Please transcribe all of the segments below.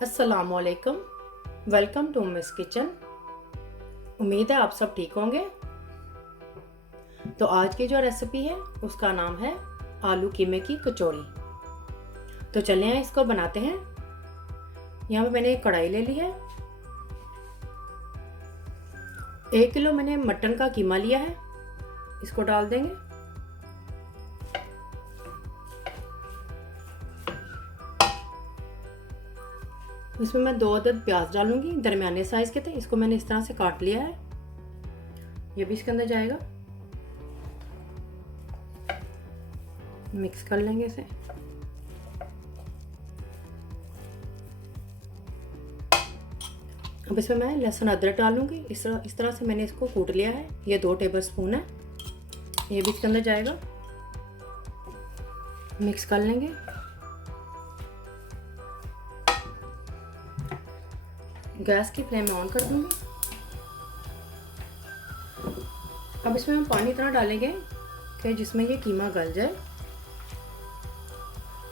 अस्सलामुअलैकुम। Welcome to miss kitchen. उम्मीद है आप सब ठीक होंगे। तो आज की जो रेसिपी है उसका नाम है आलू कीमे की कचौड़ी। तो चलिए हैं इसको बनाते हैं। यहाँ पे मैंने एक कढ़ाई ले ली है। 1 किलो मैंने मटन का कीमा लिया है, इसको डाल देंगे। इसमें मैं 2 अदद प्याज डालूंगी, दरमियाने साइज के थे। इसको मैंने इस तरह से काट लिया है, ये भी इसके अंदर जाएगा। मिक्स कर लेंगे इसे। अब इसमें मैं लहसुन अदरक डालूंगी। इस तरह से मैंने इसको कूट लिया है। ये 2 टेबलस्पून है, ये भी इसके अंदर जाएगा। मिक्स कर लेंगे। गैस की फ्लेम ऑन कर दूंगी। अब इसमें हम पानी इतना डालेंगे कि जिसमें ये कीमा गल जाए।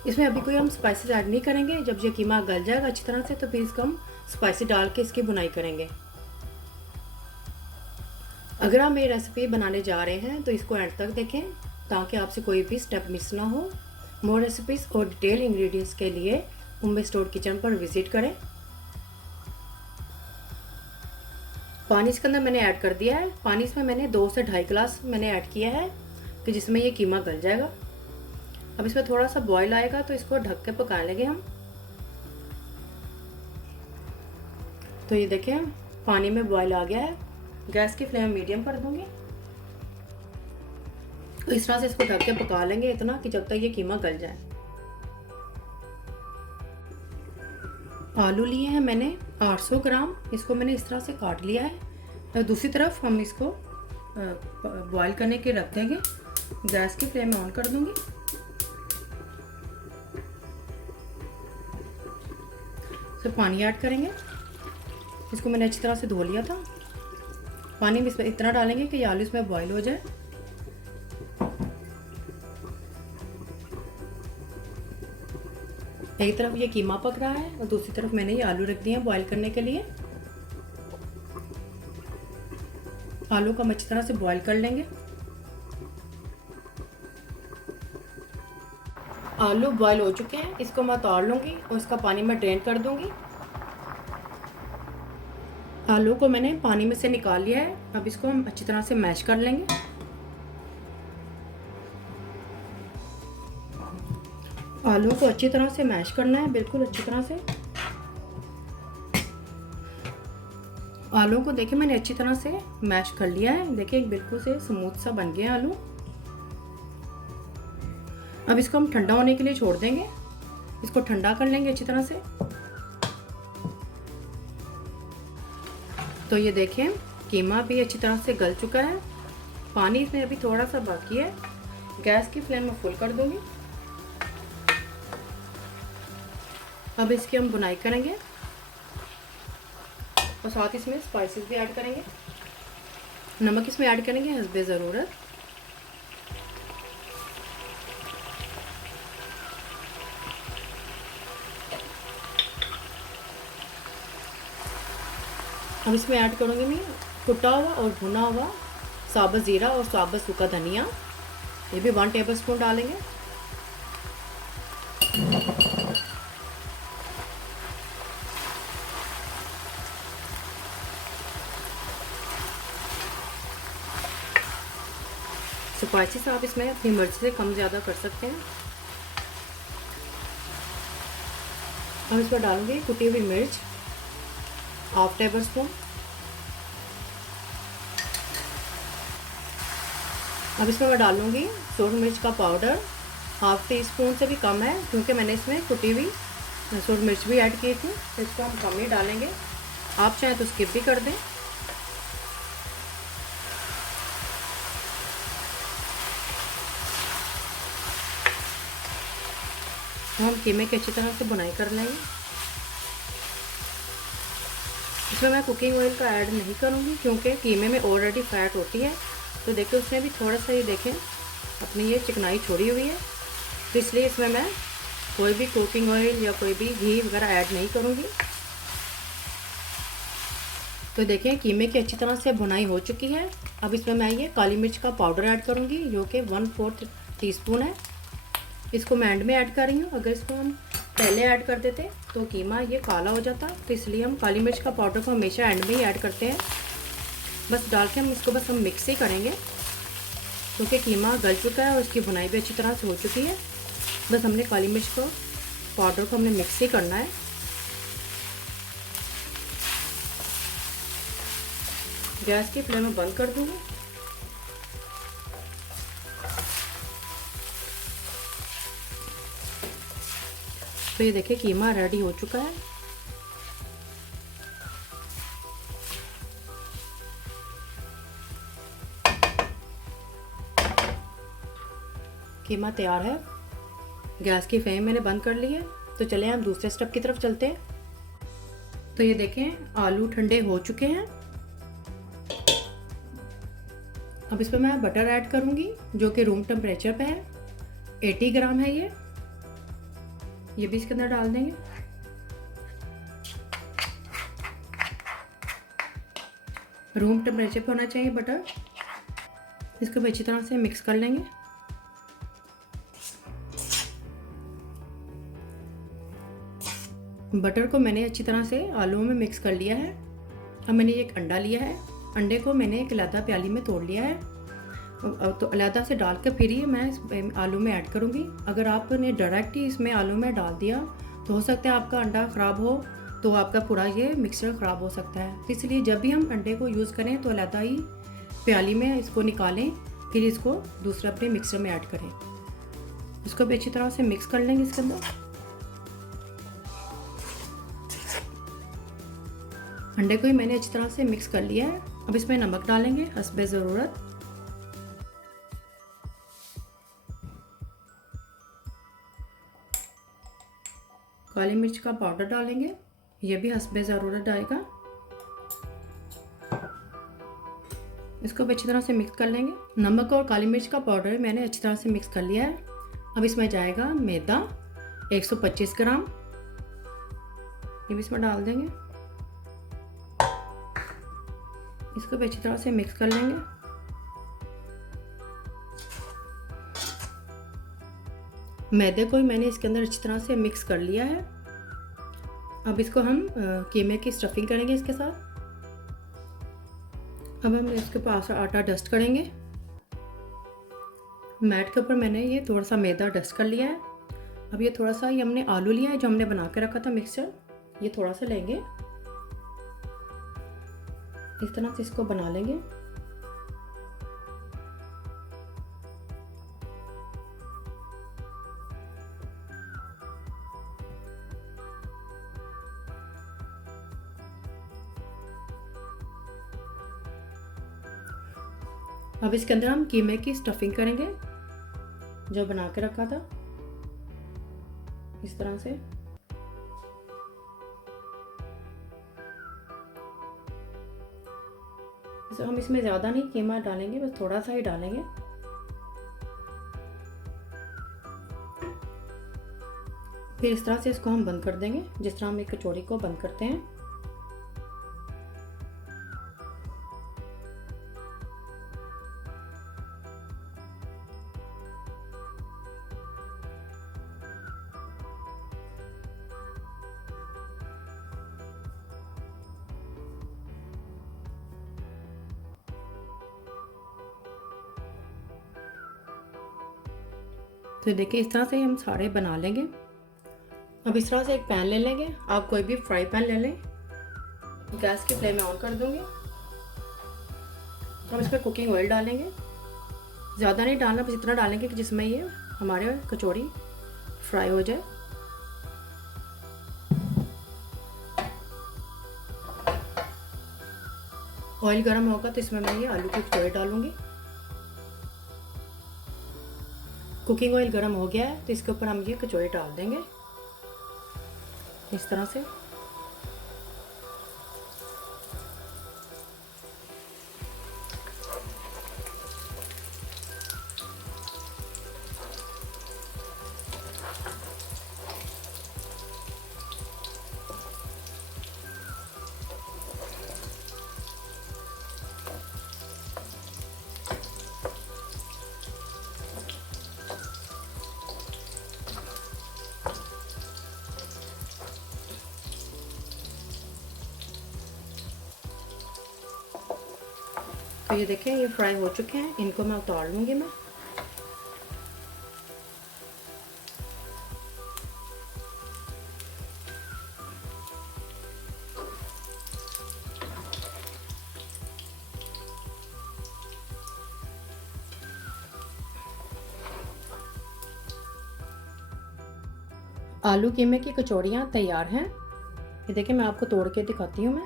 इसमें अभी कोई हम स्पाइसेस ऐड नहीं करेंगे। जब ये कीमा गल जाएगा अच्छी तरह से तो फिर इसको हम स्पाइसी डाल के इसकी बुनाई करेंगे। अगर आप मेरी रेसिपी बनाने जा रहे हैं तो इसको एंड तक देखें ताकि आपसे कोई भी स्टेप मिस ना हो। मोर रेसिपीज और डिटेल इंग्रेडिएंट्स के लिए उम्मे स्टोर किचन पर विजिट करें। पानी इसके अंदर मैंने ऐड कर दिया है। पानी इसमें मैंने 2 से 2.5 गिलास मैंने ऐड किया है कि जिसमें ये कीमा गल जाएगा। अब इसमें थोड़ा सा बॉईल आएगा तो इसको ढक के पका लेंगे हम। तो ये देखें पानी में बॉईल आ गया है। गैस की फ्लेम मीडियम कर दूंगी। तो इस तरह से इसको ढक के पका लेंगे इतना कि जब तक ये कीमा गल जाए। आलू लिए हैं मैंने 800 ग्राम। इसको मैंने इस तरह से काट लिया है। और दूसरी तरफ हम इसको बॉईल करने के रख देंगे। गैस की फ्लेम ऑन कर दूंगी। फिर पानी ऐड करेंगे। इसको मैंने अच्छी तरह से धो लिया था। पानी भी इसमें इतना डालेंगे कि ये आलू इसमें बॉईल हो जाए। एक तरफ ये कीमा पक रहा है और दूसरी तरफ मैंने ये आलू रख दिए हैं बॉईल करने के लिए। आलू को हम अच्छी तरह से बॉईल कर लेंगे। आलू बॉईल हो चुके हैं, इसको मैं तोड़ लूँगी और इसका पानी मैं ड्रेन कर दूँगी। आलू को मैंने पानी में से निकाल लिया है। अब इसको हम अच्छी तरह से मैश कर लेंगे। आलू को अच्छी तरह से मैश करना है, बिल्कुल अच्छी तरह से। आलू को देखिए मैंने अच्छी तरह से मैश कर लिया है। देखिए बिल्कुल से स्मूथ सा बन गया आलू। अब इसको हम ठंडा होने के लिए छोड़ देंगे। इसको ठंडा कर लेंगे अच्छी तरह से। तो ये देखें कीमा भी अच्छी तरह से गल चुका है। पानी इसमें अभी थोड़ा सा बाकी है। गैस की फ्लेम में फुल कर दूंगी। अब इसकी हम बुनाई करेंगे और साथ ही इसमें स्पाइसेस भी ऐड करेंगे। नमक इसमें ऐड करेंगे हस्बे ज़रूरत। अब इसमें ऐड करूँगी मैं कुटा हुआ और भुना हुआ साबुत ज़ीरा और साबुत सूखा धनिया। ये भी 1 टेबलस्पून डालेंगे। स्पाइसेस आप इसमें अपनी मर्जी से कम ज़्यादा कर सकते हैं। अब इसमें डालूंगी कुटी हुई मिर्च 1/2 टेबलस्पून। अब इसमें मैं डालूंगी सूरज मिर्च का पाउडर 1/2 टीस्पून से भी कम है, क्योंकि मैंने इसमें कुटी हुई सूरज मिर्च भी ऐड की थी। तो इसको हम कम ही डालेंगे। आप चाहें तो स्किप भी कर दें। हम कीमे की अच्छी तरह से बुनाई कर लेंगे। इसमें मैं कुकिंग ऑयल का ऐड नहीं करूँगी क्योंकि कीमे में ऑलरेडी फैट होती है। तो देखिए उसमें भी थोड़ा सा ही देखें अपनी ये चिकनाई छोड़ी हुई है, तो इसलिए इसमें मैं कोई भी कुकिंग ऑयल या कोई भी घी वगैरह ऐड नहीं करूँगी। तो देखें कीमे की अच्छी तरह से भुनाई हो चुकी है। अब इसमें मैं ये काली मिर्च का पाउडर ऐड करूँगी जो कि 1/4 टीस्पून है। इसको मैं एंड में ऐड कर रही हूँ। अगर इसको हम पहले ऐड कर देते तो कीमा ये काला हो जाता, तो इसलिए हम काली मिर्च का पाउडर को हमेशा एंड में ही ऐड करते हैं। बस डाल के हम इसको बस हम मिक्स ही करेंगे क्योंकि कीमा गल चुका है और इसकी भुनाई भी अच्छी तरह से हो चुकी है। बस हमने काली मिर्च को पाउडर को हमने मिक्स ही करना है। गैस की फ्लेम में बंद कर दूँगी। तो ये देखिए कीमा रेडी हो चुका है। कीमा तैयार है। गैस की फ्लेम मैंने बंद कर ली है। तो चलें हम दूसरे स्टेप की तरफ चलते हैं। तो ये देखें आलू ठंडे हो चुके हैं। अब इस पर मैं बटर ऐड करूंगी जो कि रूम टेम्परेचर पे है। 80 ग्राम है ये भी इसके अंदर डाल देंगे। रूम टेम्परेचर पे होना चाहिए बटर। इसको अच्छी तरह से मिक्स कर लेंगे। बटर को मैंने अच्छी तरह से आलूओं में मिक्स कर लिया है। अब मैंने एक अंडा लिया है। अंडे को मैंने एक अलहदा प्याली में तोड़ लिया है। तो अलहदा से डाल कर फिर ही मैं इस आलू में ऐड करूँगी। अगर आपने डायरेक्ट ही इसमें आलू में डाल दिया तो हो सकता है आपका अंडा ख़राब हो, तो आपका पूरा ये मिक्सचर ख़राब हो सकता है। तो इसलिए जब भी हम अंडे को यूज़ करें तो अलहदा ही प्याली में इसको निकालें, फिर इसको दूसरे अपने मिक्सर में ऐड करें। इसको भी अच्छी तरह से मिक्स कर लेंगे इसके अंदर। अंडे को ही मैंने अच्छी तरह से मिक्स कर लिया है। अब इसमें नमक डालेंगे हस्बे ज़रूरत। काली मिर्च का पाउडर डालेंगे, ये भी हस्बे ज़रूरत डालेगा। इसको भी अच्छी तरह से मिक्स कर लेंगे। नमक और काली मिर्च का पाउडर मैंने अच्छी तरह से मिक्स कर लिया है। अब इसमें जाएगा मैदा 125 ग्राम, ये भी इसमें डाल देंगे। इसको भी अच्छी तरह से मिक्स कर लेंगे। मैदे को ही मैंने इसके अंदर अच्छी तरह से मिक्स कर लिया है। अब इसको हम कीमे की स्टफिंग करेंगे इसके साथ। अब हम इसके पास आटा डस्ट करेंगे। मैट के ऊपर मैंने ये थोड़ा सा मैदा डस्ट कर लिया है। अब ये थोड़ा सा ये हमने आलू लिया है जो हमने बना के रखा था मिक्सचर, ये थोड़ा सा लेंगे, इस तरह से इसको बना लेंगे। अब इसके अंदर हम कीमे की स्टफिंग करेंगे जो बना के रखा था, इस तरह से। हम इसमें ज़्यादा नहीं कीमा डालेंगे, बस थोड़ा सा ही डालेंगे। फिर इस तरह से इसको हम बंद कर देंगे जिस तरह हम एक कचौड़ी को बंद करते हैं। तो देखिए इस तरह से हम सारे बना लेंगे। अब इस तरह से एक पैन ले लेंगे, आप कोई भी फ्राई पैन ले लें। गैस की फ्लेम ऑन कर दूंगी। हम इस पर कुकिंग ऑयल डालेंगे, ज़्यादा नहीं डालना, बस इतना डालेंगे कि जिसमें ये हमारे कचौड़ी फ्राई हो जाए। ऑयल गर्म होगा तो इसमें मैं ये आलू की कचौड़ी डालूंगी। कुकिंग ऑयल गर्म हो गया है तो इसके ऊपर हम ये कचौड़ी डाल देंगे इस तरह से। तो ये देखें, ये फ्राई हो चुके हैं, इनको मैं उतार लूँगी मैं। आलू कीमे की कचौड़ियाँ तैयार हैं। ये देखिए, मैं आपको तोड़ के दिखाती हूँ मैं।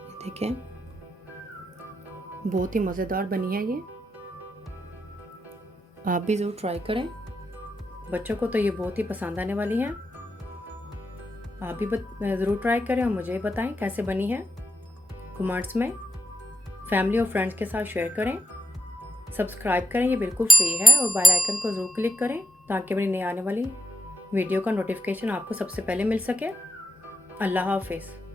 ये देखें, बहुत ही मज़ेदार बनी है ये। आप भी ज़रूर ट्राई करें, बच्चों को तो ये बहुत ही पसंद आने वाली है। आप भी ज़रूर ट्राई करें और मुझे बताएं कैसे बनी है कमेंट्स में। फैमिली और फ्रेंड्स के साथ शेयर करें, सब्सक्राइब करें, ये बिल्कुल फ्री है, और बेल आइकन को ज़रूर क्लिक करें ताकि मेरी नई आने वाली वीडियो का नोटिफिकेशन आपको सबसे पहले मिल सके। अल्लाह हाफिज़।